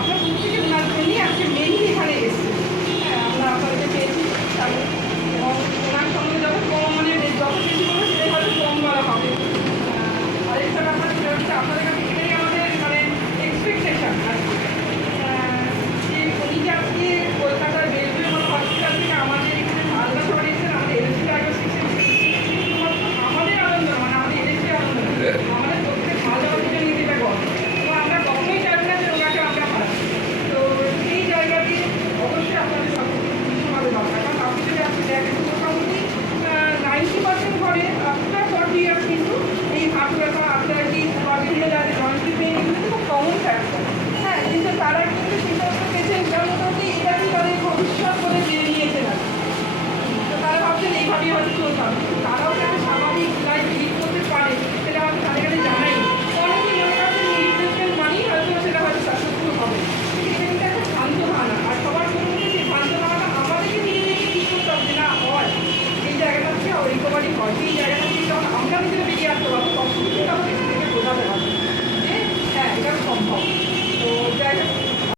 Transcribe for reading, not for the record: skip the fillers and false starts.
আপনার দূর থেকে ওনার জন্যই আজকে মেনলি এখানে এসেছে। হ্যাঁ, আমরা আপনাদেরকে পেয়েছি এবং ওনার সঙ্গে যত কম মানে যত বেশি করবো সেটাই হয়তো কম বলা হবে। আরেকটা ব্যাপার সেটা হচ্ছে আপনাদের কাছে এটাই আমাদের মানে এক্সপেকটেশন আর কি, যে উনি যে আজকে কলকাতার বেলভিউ হসপিটাল থেকে আমাদের এখানে মালদা শহরে এসেছেন, আমাদের এলএসি ডায়াগনোস্টিক্সে আমাদের আনন্দ মানে আমাদের এলএসি আনন্দ আমাদের প্রত্যেক মালদা হসপিটাল নিয়ে যেটা গল্প এবং আমরা কখনোই চাইব না যে ওনাকে আমরা হারাই। তো সেই জায়গাতে অবশ্যই আপনাদের সচেতন দরকার, কারণ আপনি যদি আপনি দেখেন মোটামুটি 90% ঘরে আফটার 40 ইয়ার্স কিন্তু এই হার্ট ব্যথা আর্থারাইটিস বা বিভিন্ন জায়গায় জয়েন্ট পেইন এগুলো খুব কমন ফ্যাক্টর। হ্যাঁ, কিন্তু তারা কিন্তু সেই সমস্ত পেশেন্ট মোটামুটি এটাকেই তাদের ভবিষ্যৎ বলে জেনে নিয়েছে না। তো তারা ভাবছেন এইভাবেই হয়তো চলতে হবে, কিন্তু তারাও যাতে স্বাভাবিক লাইফ লিড করতে পারে সেটা হয়তো তাদের কাছে জানাই। অনেকেই মনে করছেন রিপ্লেসমেন্ট মানেই হয়তো সেটা হয়তো সাকসেসফুল হবে, কিন্তু এটা কিন্তু একটা ভ্রান্ত ধারণা। আর সবার মধ্যে সেই ভ্রান্ত ধারণা আমাদেরকে নিজে নিজে ঠিক করতে হবে যে না হয় এই জায়গাটা থেকে রিকভারি হয়, সেই জায়গাটা থেকে যখন আমরা নিজেরা বেরিয়ে আসতে পারবো